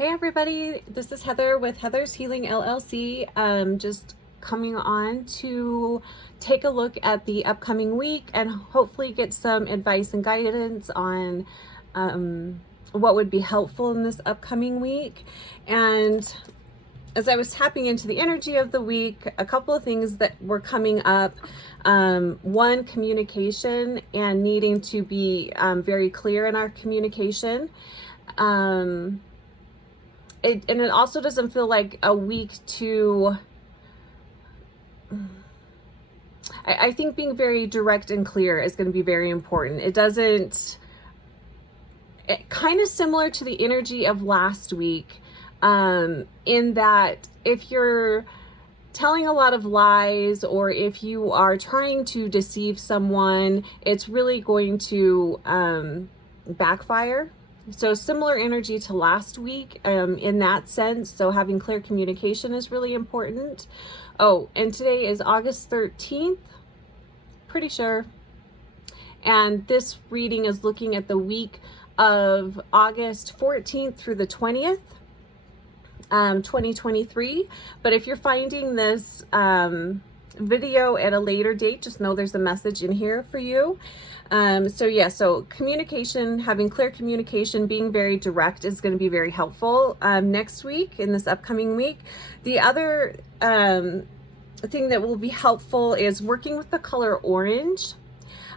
Hey everybody, this is Heather with Heather's Healing LLC. Just coming on to take a look at the upcoming week and hopefully get some advice and guidance on what would be helpful in this upcoming week. And as I was tapping into the energy of the week, a couple of things that were coming up. One, communication and needing to be very clear in our communication. It also doesn't feel like a week to, I think being very direct and clear is going to be very important. Kind of similar to the energy of last week, in that if you're telling a lot of lies or if you are trying to deceive someone, it's really going to backfire. So similar energy to last week in that sense. So having clear communication is really important. Oh, and today is August 13th, pretty sure. And this reading is looking at the week of August 14th through the 20th, 2023. But if you're finding this video at a later date, just know there's a message in here for you. So communication, having clear communication, being very direct is going to be very helpful next week, in this upcoming week. The other thing that will be helpful is working with the color orange.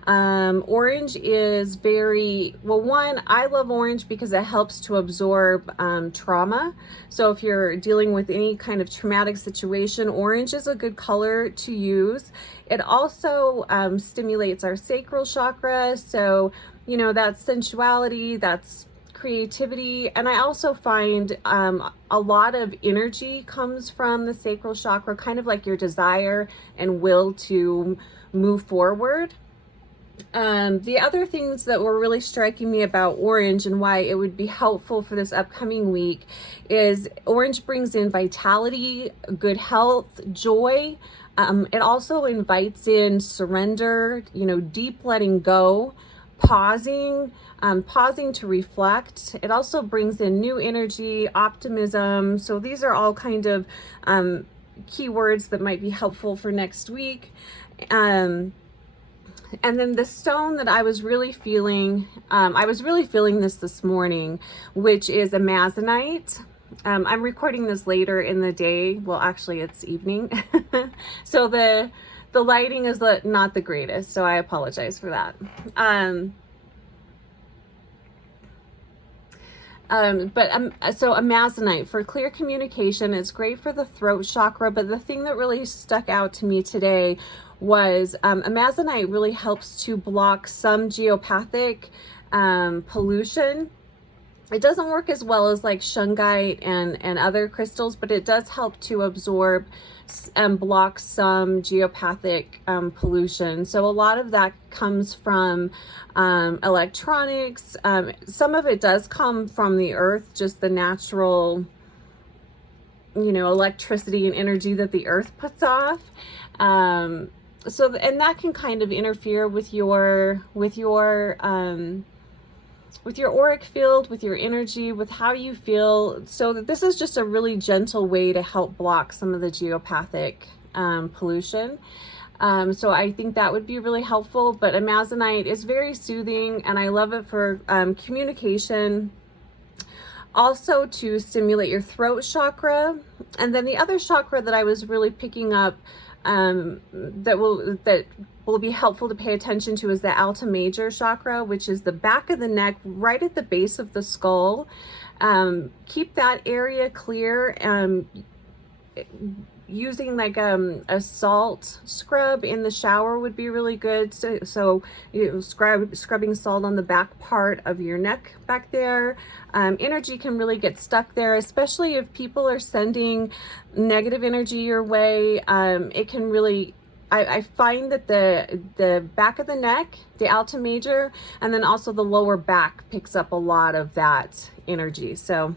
Orange is very, well, one, I love orange because it helps to absorb trauma. So if you're dealing with any kind of traumatic situation, orange is a good color to use. It also stimulates our sacral chakra. So, you know, that's sensuality, that's creativity. And I also find a lot of energy comes from the sacral chakra, kind of like your desire and will to move forward. The other things that were really striking me about orange and why it would be helpful for this upcoming week is orange brings in vitality, good health, joy. It also invites in surrender, you know, deep letting go, pausing to reflect. It also brings in new energy, optimism. So these are all kind of keywords that might be helpful for next week. And then the stone that I was really feeling this morning, which is amazonite. I'm recording this later in the day. Well, actually it's evening. So the lighting is not the greatest, so I apologize for that. So amazonite for clear communication, it's great for the throat chakra, but the thing that really stuck out to me today was amazonite really helps to block some geopathic pollution. It doesn't work as well as like shungite and other crystals, but it does help to absorb and block some geopathic pollution. So a lot of that comes from electronics. Some of it does come from the earth, just the natural, you know, electricity and energy that the earth puts off. And that can kind of interfere with your auric field, with your energy, with how you feel. So that this is just a really gentle way to help block some of the geopathic pollution. So I think that would be really helpful. But amazonite is very soothing, and I love it for communication. Also to stimulate your throat chakra. And then the other chakra that I was really picking up that will be helpful to pay attention to is the Alta Major chakra, which is the back of the neck, right at the base of the skull. Keep that area clear. Using like a salt scrub in the shower would be really good. So you know, scrubbing salt on the back part of your neck back there. Energy can really get stuck there, especially if people are sending negative energy your way. It can really, I find that the back of the neck, the Alta Major, and then also the lower back picks up a lot of that energy. So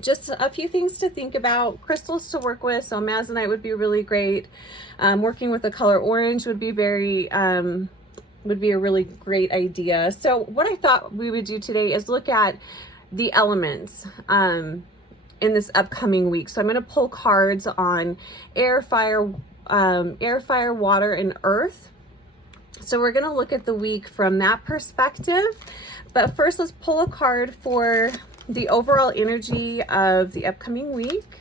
just a few things to think about, crystals to work with. So amazonite would be really great. Working with the color orange would be a really great idea. So what I thought we would do today is look at the elements. in this upcoming week. So I'm going to pull cards on air, fire, water, and earth. So we're going to look at the week from that perspective. But first, let's pull a card for the overall energy of the upcoming week.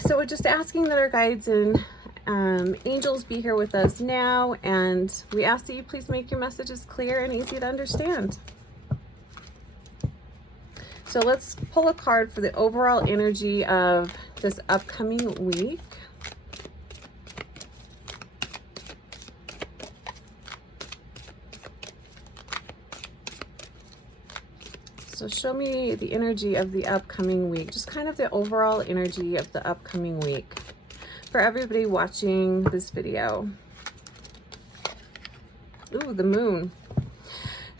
So we're just asking that our guides and angels be here with us now, and we ask that you please make your messages clear and easy to understand. So let's pull a card for the overall energy of this upcoming week. So show me the energy of the upcoming week, just kind of the overall energy of the upcoming week for everybody watching this video. Ooh, the moon.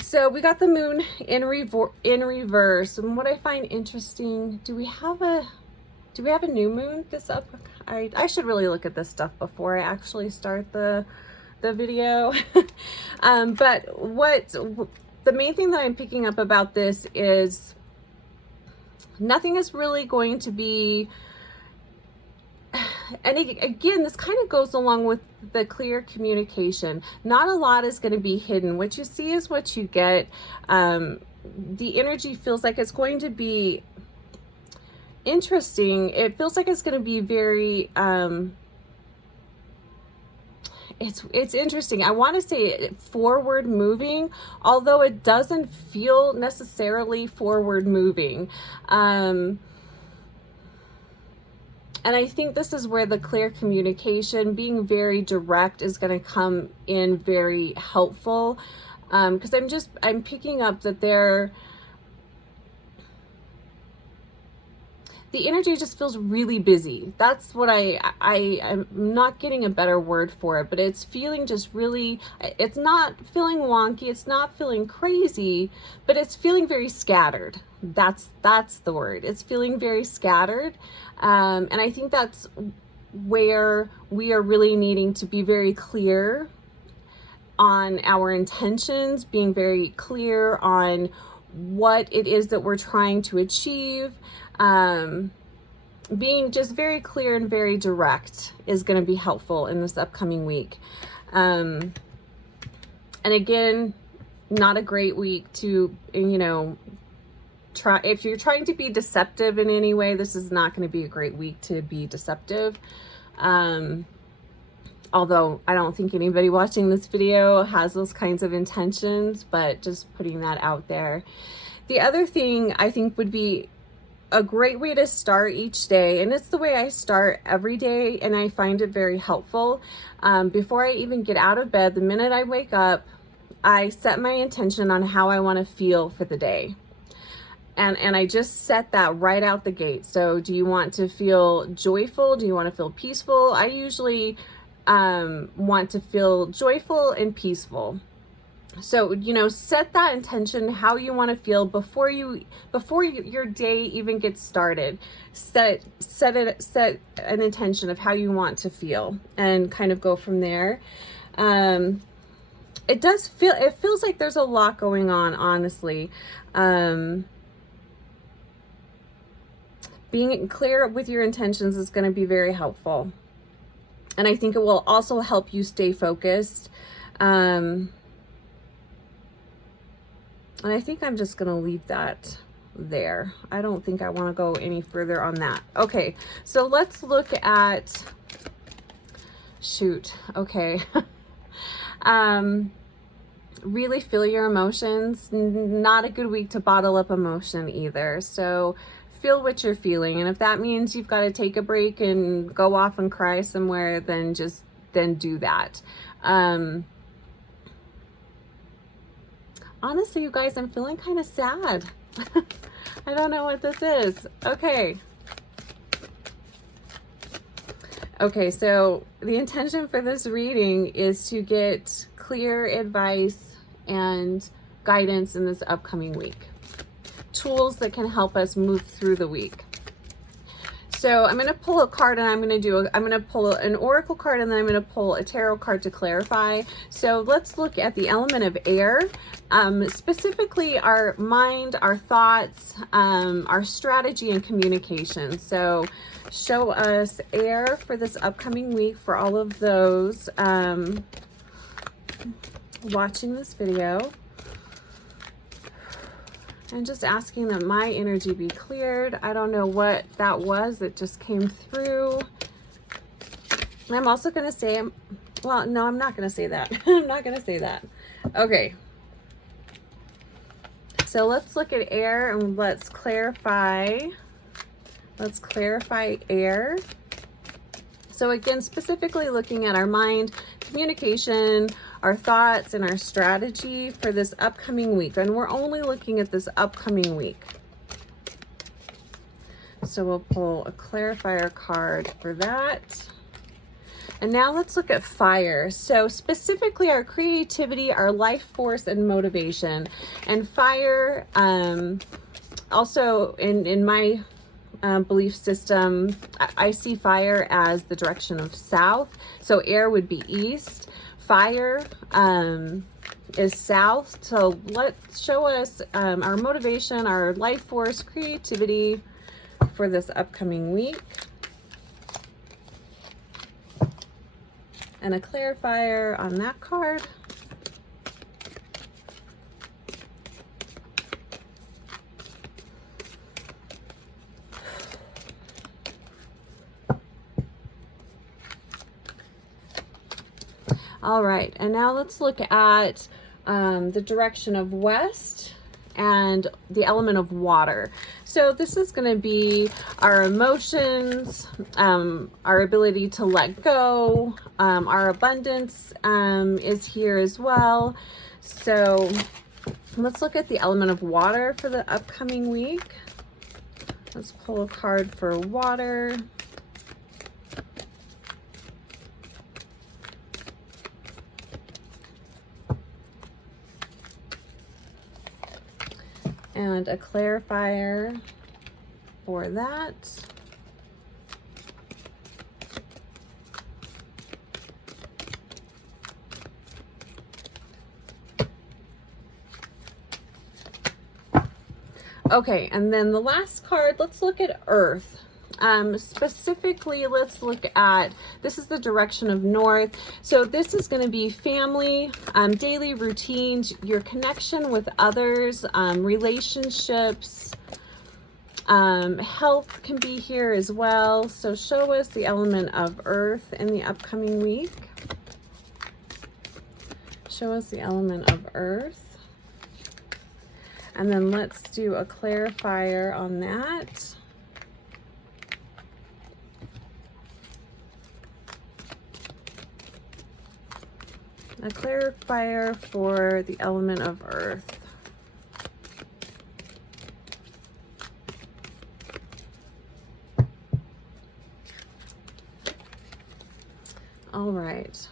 So we got the moon in reverse. And what I find interesting, do we have a new moon this up? I should really look at this stuff before I actually start the video. But the main thing that I'm picking up about this is nothing is really going to be, and again, this kind of goes along with the clear communication. Not a lot is going to be hidden. What you see is what you get. The energy feels like it's going to be interesting. It feels like it's going to be very, it's interesting. I want to say forward moving, although it doesn't feel necessarily forward moving. And I think this is where the clear communication, being very direct, is going to come in very helpful. Because I'm picking up that the energy just feels really busy. That's what I'm not getting a better word for it, but it's feeling just really, it's not feeling wonky, it's not feeling crazy, but it's feeling very scattered. That's the word. It's feeling very scattered. And I think that's where we are really needing to be very clear on our intentions, being very clear on what it is that we're trying to achieve. Being just very clear and very direct is going to be helpful in this upcoming week. And again, not a great week to, try. If you're trying to be deceptive in any way, this is not going to be a great week to be deceptive. Although I don't think anybody watching this video has those kinds of intentions, but just putting that out there. The other thing I think would be a great way to start each day, and it's the way I start every day, and I find it very helpful. Before I even get out of bed, the minute I wake up, I set my intention on how I want to feel for the day. And I just set that right out the gate. So do you want to feel joyful? Do you want to feel peaceful? I usually want to feel joyful and peaceful. So, set that intention, how you want to feel before your day even gets started. Set an intention of how you want to feel and kind of go from there. It feels like there's a lot going on, honestly. Being clear with your intentions is going to be very helpful. And I think it will also help you stay focused. And I think I'm just going to leave that there. I don't think I want to go any further on that. Okay, so let's look at, okay. Really feel your emotions. Not a good week to bottle up emotion either. So feel what you're feeling. And if that means you've got to take a break and go off and cry somewhere, then do that. Honestly, you guys, I'm feeling kind of sad. I don't know what this is. Okay. Okay, so the intention for this reading is to get clear advice and guidance in this upcoming week. Tools that can help us move through the week. So I'm going to pull a card, and I'm going to pull an oracle card, and then I'm going to pull a tarot card to clarify. So let's look at the element of air, specifically our mind, our thoughts, our strategy and communication. So show us air for this upcoming week for all of those watching this video. And just asking that my energy be cleared. I don't know what that was that just came through. And I'm also going to say, well, no, I'm not going to say that. I'm not going to say that. Okay. So let's look at air and let's clarify. Let's clarify air. So again, specifically looking at our mind, communication, our thoughts, and our strategy for this upcoming week. And we're only looking at this upcoming week. So we'll pull a clarifier card for that. And now let's look at fire. So specifically our creativity, our life force, and motivation. And fire, also in my belief system, I see fire as the direction of south. So air would be east. Fire is south. So let's show us our motivation, our life force, creativity for this upcoming week. And a clarifier on that card. All right, and now let's look at the direction of west and the element of water. So this is going to be our emotions, our ability to let go, our abundance is here as well. So let's look at the element of water for the upcoming week. Let's pull a card for water. And a clarifier for that. Okay, and then the last card, let's look at Earth. Specifically, let's look at, this is the direction of north. So this is going to be family, daily routines, your connection with others, relationships, health can be here as well. So show us the element of earth in the upcoming week. Show us the element of earth. And then let's do a clarifier on that. A clarifier for the element of earth. All right.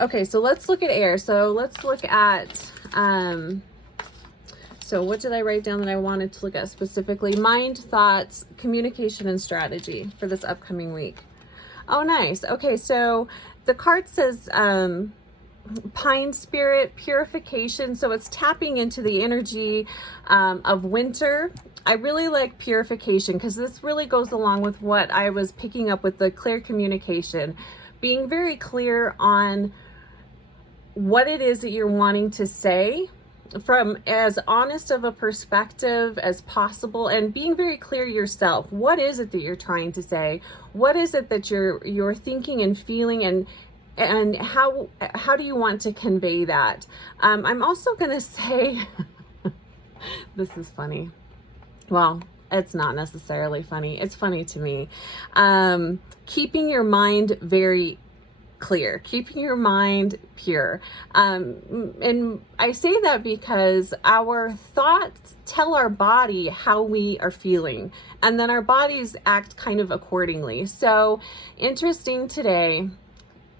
Okay, so let's look at air. So let's look at, so what did I write down that I wanted to look at specifically? Mind, thoughts, communication, and strategy for this upcoming week. Oh, nice. Okay, so the card says pine spirit, purification. So it's tapping into the energy of winter. I really like purification because this really goes along with what I was picking up with the clear communication. Being very clear on what it is that you're wanting to say from as honest of a perspective as possible, and being very clear yourself. What is it that you're trying to say? What is it that you're thinking and feeling, and how do you want to convey that? I'm also going to say, this is funny. Well, it's not necessarily funny. It's funny to me. Keeping your mind very clear, keeping your mind pure. And I say that because our thoughts tell our body how we are feeling, and then our bodies act kind of accordingly. So interesting today,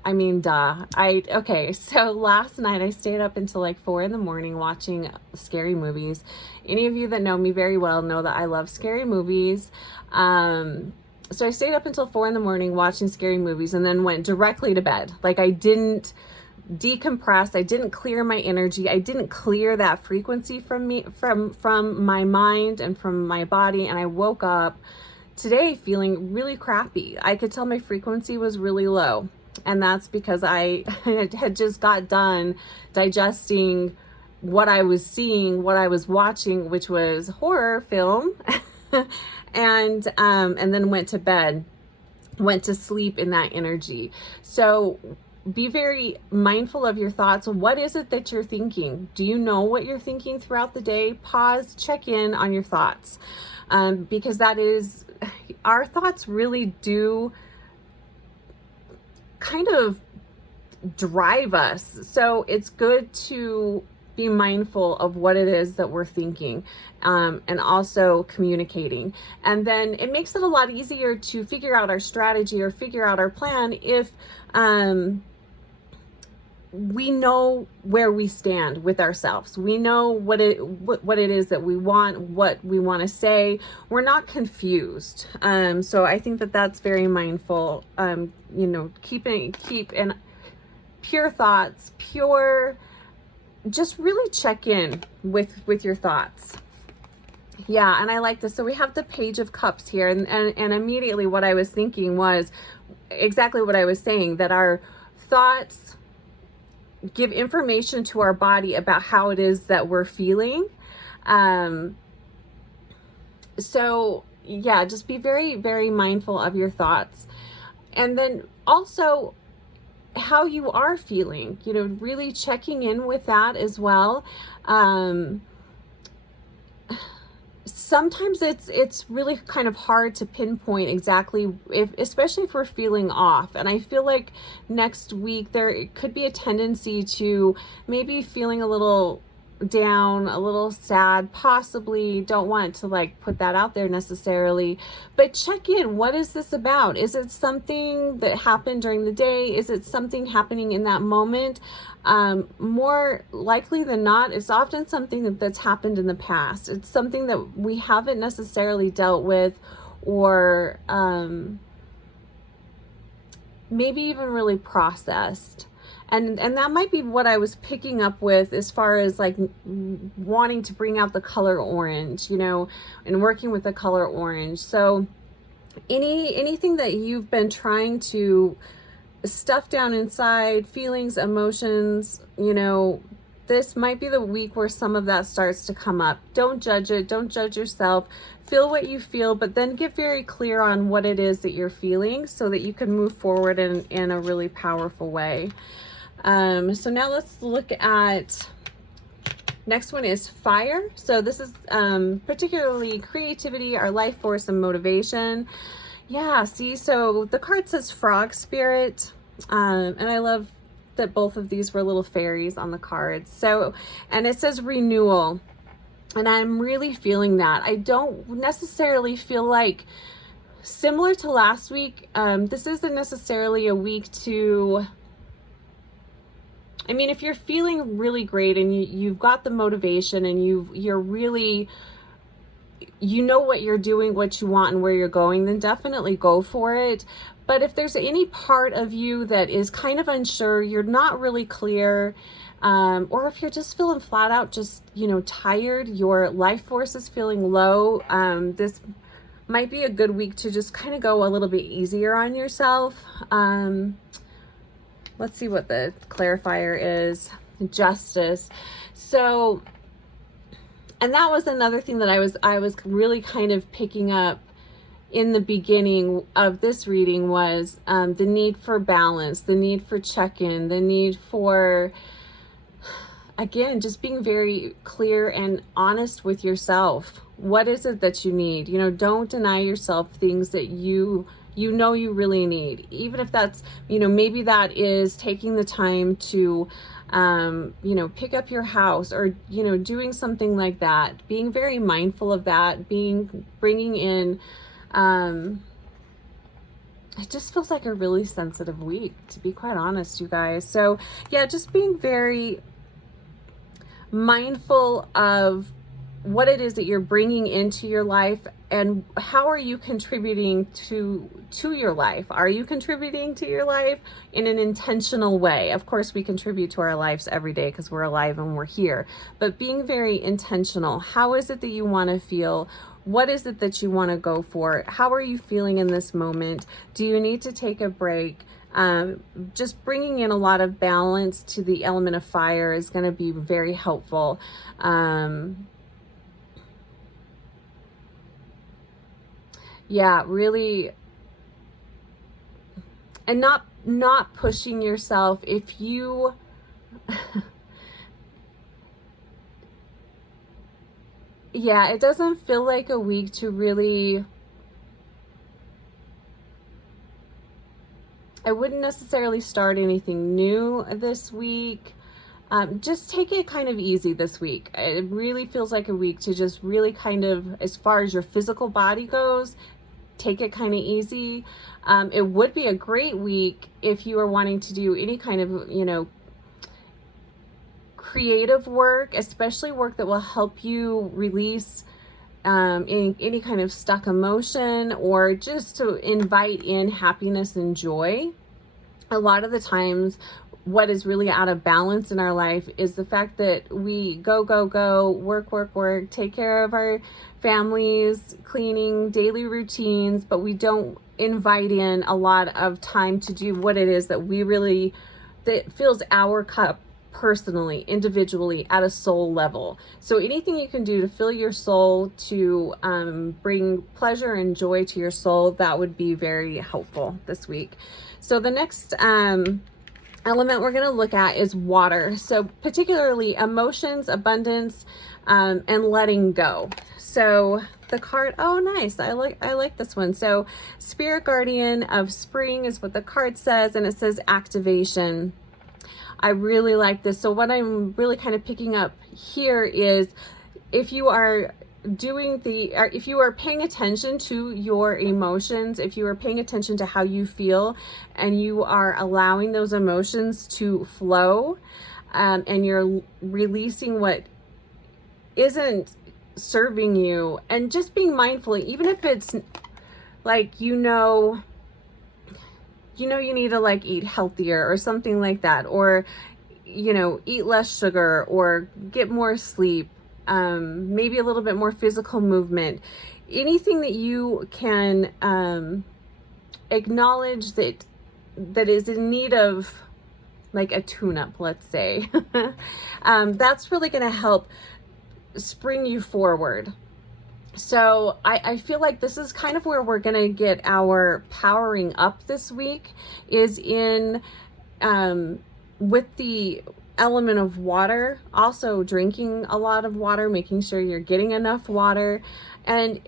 I mean, duh. Okay, so last night I stayed up until like 4 in the morning watching scary movies. Any of you that know me very well know that I love scary movies. So I stayed up until 4 in the morning watching scary movies and then went directly to bed. Like, I didn't decompress. I didn't clear my energy. I didn't clear that frequency from me, from my mind and from my body. And I woke up today feeling really crappy. I could tell my frequency was really low. And that's because I had just got done digesting what I was seeing, what I was watching, which was horror film, and then went to bed, went to sleep in that energy. So be very mindful of your thoughts. What is it that you're thinking? Do you know what you're thinking throughout the day? Pause, check in on your thoughts, because that is, our thoughts really do kind of drive us. So it's good to be mindful of what it is that we're thinking, and also communicating. And then it makes it a lot easier to figure out our strategy or figure out our plan if we know where we stand with ourselves. We know what it is that we want, what we want to say. We're not confused. So I think that that's very mindful. Keep and pure thoughts, just really check in with your thoughts. Yeah, and I like this. So we have the Page of Cups here, and immediately what I was thinking was exactly what I was saying, that our thoughts give information to our body about how it is that we're feeling. So yeah, just be very, very mindful of your thoughts. And then also how you are feeling, really checking in with that as well. Sometimes it's really kind of hard to pinpoint exactly, especially if we're feeling off. And I feel like next week there could be a tendency to maybe feeling a little down, a little sad, possibly. Don't want to like put that out there necessarily, but check in. What is this about? Is it something that happened during the day? Is it something happening in that moment? More likely than not, it's often something that's happened in the past. It's something that we haven't necessarily dealt with, or maybe even really processed. And that might be what I was picking up with as far as like wanting to bring out the color orange, and working with the color orange. So anything that you've been trying to stuff down inside, feelings, emotions, this might be the week where some of that starts to come up. Don't judge it. Don't judge yourself. Feel what you feel, but then get very clear on what it is that you're feeling so that you can move forward in a really powerful way. So now let's look at, next one is Fire. So this is particularly creativity, our life force, and motivation. Yeah, see, so the card says Frog Spirit, and I love that both of these were little fairies on the cards. So, and it says renewal, and I'm really feeling that. I don't necessarily feel like, similar to last week, this isn't necessarily a week to, I mean, if you're feeling really great and you've got the motivation and you're really, what you're doing, what you want, and where you're going, then definitely go for it. But if there's any part of you that is kind of unsure, you're not really clear, or if you're just feeling flat out, just, tired, your life force is feeling low, this might be a good week to just kind of go a little bit easier on yourself. Let's see what the clarifier is. Justice. So, and that was another thing that I was really kind of picking up in the beginning of this reading was the need for balance, the need for check-in, the need for, again, just being very clear and honest with yourself. What is it that you need? Don't deny yourself things that you really need, even if that's, maybe that is taking the time to, pick up your house, or, doing something like that, being very mindful of that, bringing in, it just feels like a really sensitive week, to be quite honest, you guys. So yeah, just being very mindful of what it is that you're bringing into your life and how are you contributing to your life. Are you contributing to your life in an intentional way? Of course, we contribute to our lives every day because we're alive and we're here, but being very intentional. How is it that you want to feel? What is it that you want to go for? How are you feeling in this moment? Do you need to take a break? Just bringing in a lot of balance to the element of fire is going to be very helpful. Yeah, really. And not pushing yourself. If you yeah, it doesn't feel like a week to really, I wouldn't necessarily start anything new this week. Just take it kind of easy this week. It really feels like a week to just really kind of, as far as your physical body goes, take it kind of easy. It would be a great week if you are wanting to do any kind of, creative work, especially work that will help you release any kind of stuck emotion, or just to invite in happiness and joy. A lot of the times, what is really out of balance in our life is the fact that we go, work, take care of our families, cleaning, daily routines, but we don't invite in a lot of time to do what it is that we really, that fills our cup personally, individually, at a soul level. So anything you can do to fill your soul, to bring pleasure and joy to your soul, that would be very helpful this week. So the next element we're going to look at is water. So particularly emotions, abundance, and letting go. So the card, oh nice, I like this one. So Spirit Guardian of Spring is what the card says, and it says activation. I really like this. So what I'm really kind of picking up here is, if you are if you are paying attention to your emotions, if you are paying attention to how you feel, and you are allowing those emotions to flow, and you're releasing what isn't serving you, and just being mindful, even if it's like, you need to like eat healthier or something like that, or eat less sugar, or get more sleep, maybe a little bit more physical movement, anything that you can acknowledge that is in need of, like a tune-up, let's say. That's really going to help spring you forward. So I feel like this is kind of where we're going to get our powering up this week, is in with the element of water, also drinking a lot of water, making sure you're getting enough water. And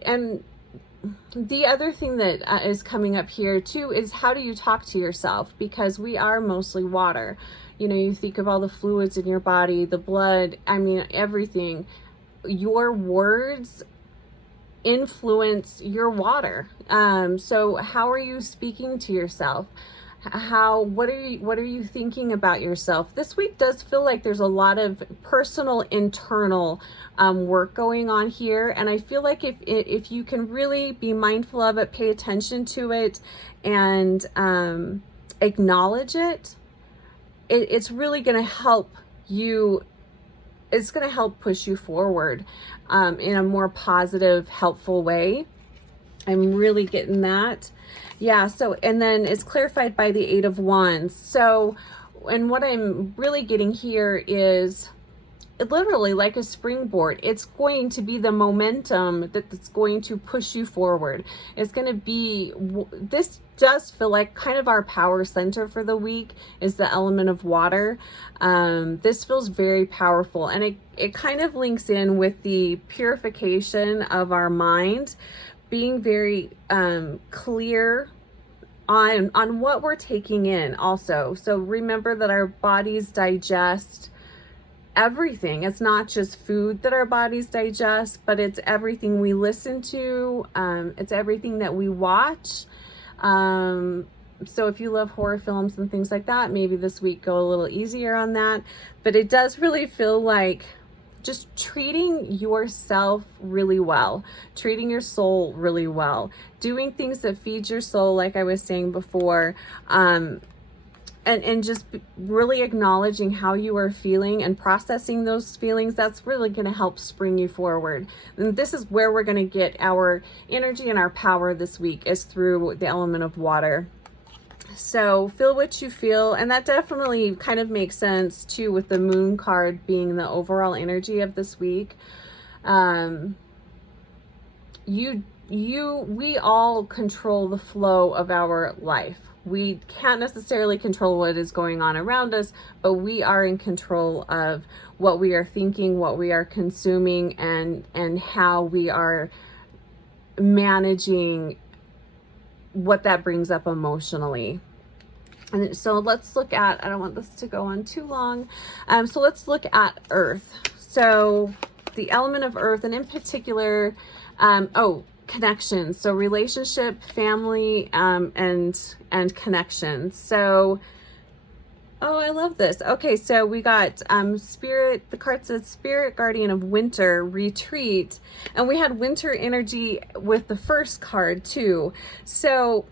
the other thing that is coming up here too is, how do you talk to yourself? Because we are mostly water. You think of all the fluids in your body, the blood, I mean, everything. Your words influence your water. So how are you speaking to yourself? What are you thinking about yourself? This week does feel like there's a lot of personal, internal work going on here, and I feel like if you can really be mindful of it, pay attention to it, and acknowledge it, it's really going to help you. It's going to help push you forward in a more positive, helpful way. I'm really getting that. Yeah, so, and then it's clarified by the Eight of Wands. So, and what I'm really getting here is literally like a springboard. It's going to be the momentum that's going to push you forward. It's going to be, this does feel like kind of our power center for the week is the element of water. This feels very powerful, and it kind of links in with the purification of our mind, being very clear on what we're taking in also. So remember that our bodies digest everything. It's not just food that our bodies digest, but it's everything we listen to. It's everything that we watch. So if you love horror films and things like that, maybe this week go a little easier on that. But it does really feel like just treating yourself really well, treating your soul really well, doing things that feed your soul, like I was saying before, and just really acknowledging how you are feeling and processing those feelings. That's really going to help spring you forward. And this is where we're going to get our energy and our power this week, is through the element of water. So feel what you feel, and that definitely kind of makes sense too, with the moon card being the overall energy of this week. We all control the flow of our life. We can't necessarily control what is going on around us, but we are in control of what we are thinking, what we are consuming, and how we are managing what that brings up emotionally. And so let's look at, I don't want this to go on too long. So let's look at Earth. So the element of Earth, and in particular, connections. So relationship, family, and connections. So, oh, I love this. Okay, so we got Spirit, the card says Spirit Guardian of Winter, Retreat. And we had winter energy with the first card too. So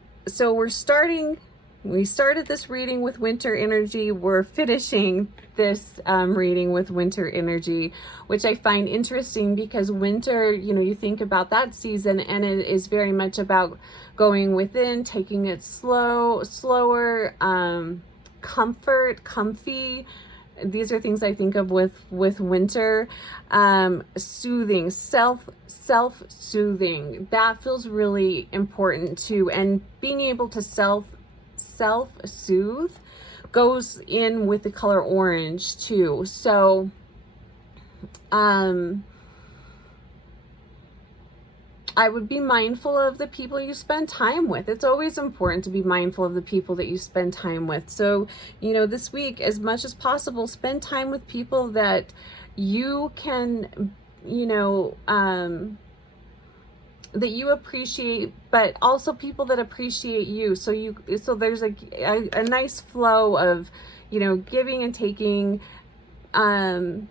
we started this reading with winter energy. We're finishing this reading with winter energy, which I find interesting because winter, you think about that season, and it is very much about going within, taking it slower, comfy. These are things I think of with winter. Soothing, self-soothing. That feels really important too. And being able to self-soothe goes in with the color orange too. So, I would be mindful of the people you spend time with. It's always important to be mindful of the people that you spend time with. So, this week, as much as possible, spend time with people that you can, that you appreciate, but also people that appreciate you. So there's a nice flow of, giving and taking, and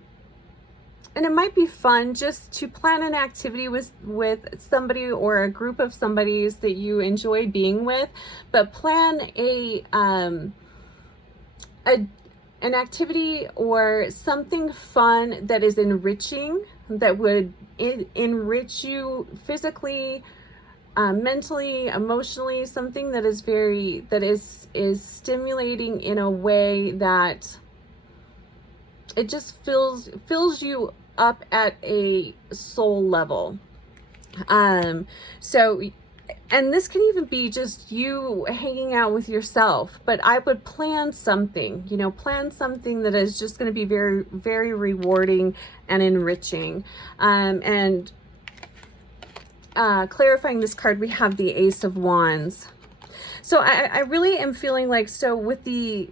it might be fun just to plan an activity with somebody or a group of somebodies that you enjoy being with, but plan an activity or something fun that is enriching, that would enrich you physically, mentally, emotionally, something that is stimulating in a way that it just fills you up at a soul level. So, and this can even be just you hanging out with yourself, but I would plan something, that is just going to be very, very rewarding and enriching. And clarifying this card, we have the Ace of Wands. So I really am feeling like, so with the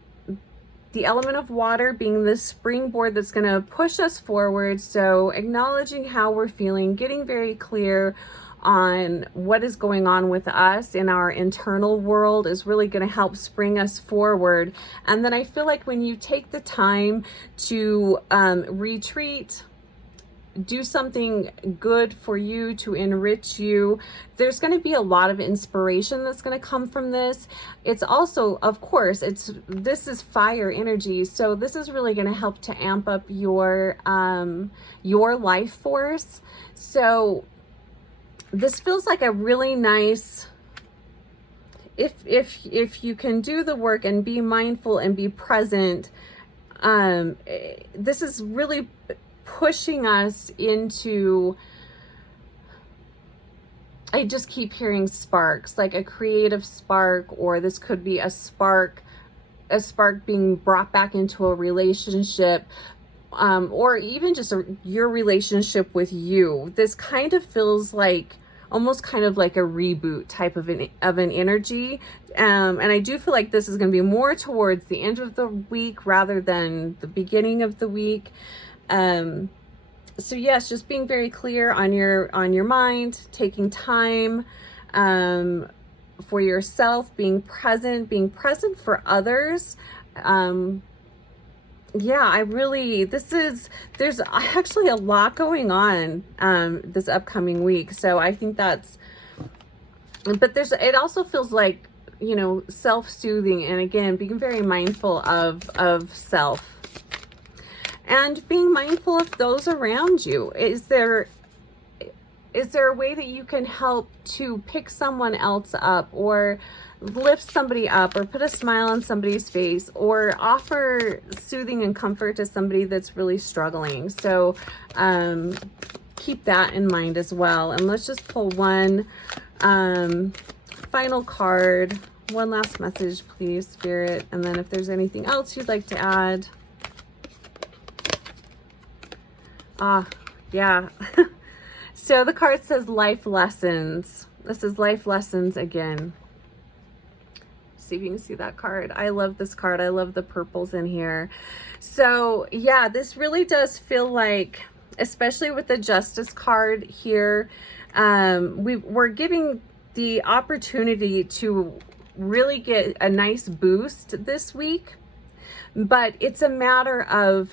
element of water being the springboard that's going to push us forward. So acknowledging how we're feeling, getting very clear on what is going on with us in our internal world is really going to help spring us forward. And then I feel like when you take the time to retreat, do something good for you to enrich you, there's going to be a lot of inspiration that's going to come from this. It's also, of course, this is fire energy, so this is really going to help to amp up your life force. So this feels like a really nice, if you can do the work and be mindful and be present, this is really pushing us into, I just keep hearing sparks, like a creative spark, or this could be a spark being brought back into a relationship, or even just your relationship with you. This kind of feels like almost kind of like a reboot type of an energy. And I do feel like this is going to be more towards the end of the week rather than the beginning of the week. So yes, just being very clear on your mind, taking time, for yourself, being present for others. Yeah, there's actually a lot going on this upcoming week. So I think but it also feels like, self-soothing, and again, being very mindful of self and being mindful of those around you. Is there a way that you can help to pick someone else up, or lift somebody up, or put a smile on somebody's face, or offer soothing and comfort to somebody that's really struggling? So keep that in mind as well. And let's just pull one final card. One last message, please, Spirit. And then if there's anything else you'd like to add. Yeah. So the card says life lessons. This is life lessons again. See if you can see that card. I love this card. I love the purples in here. So yeah, this really does feel like, especially with the Justice card here, we're giving the opportunity to really get a nice boost this week, but it's a matter of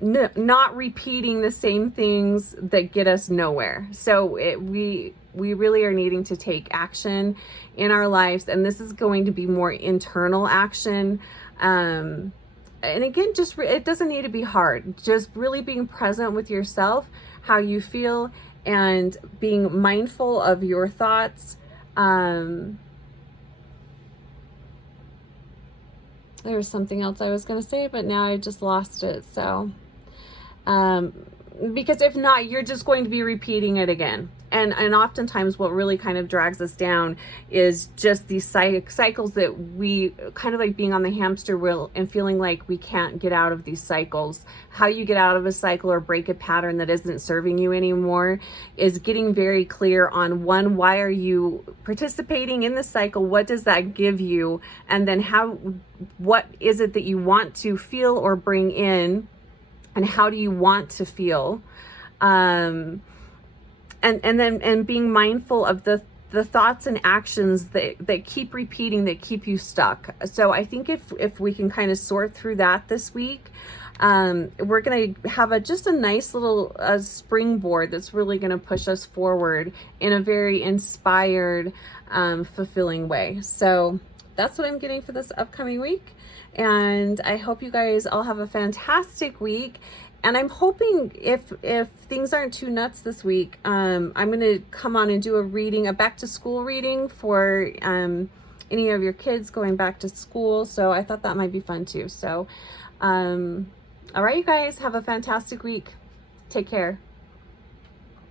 not repeating the same things that get us nowhere. So we really are needing to take action in our lives, and this is going to be more internal action. And again, it doesn't need to be hard. Just really being present with yourself, how you feel, and being mindful of your thoughts. There was something else I was going to say, but now I just lost it. So because if not, you're just going to be repeating it again. And oftentimes what really kind of drags us down is just these cycles that we kind of like being on the hamster wheel and feeling like we can't get out of these cycles. How you get out of a cycle or break a pattern that isn't serving you anymore is getting very clear on, one, why are you participating in the cycle? What does that give you? And then what is it that you want to feel or bring in? And how do you want to feel? And being mindful of the thoughts and actions that keep repeating, that keep you stuck. So I think if we can kind of sort through that this week, we're going to have just a nice little springboard that's really going to push us forward in a very inspired, fulfilling way. So that's what I'm getting for this upcoming week. And I hope you guys all have a fantastic week. And I'm hoping if things aren't too nuts this week, I'm going to come on and do a back to school reading for any of your kids going back to school. So I thought that might be fun too. So, all right, you guys, have a fantastic week. Take care.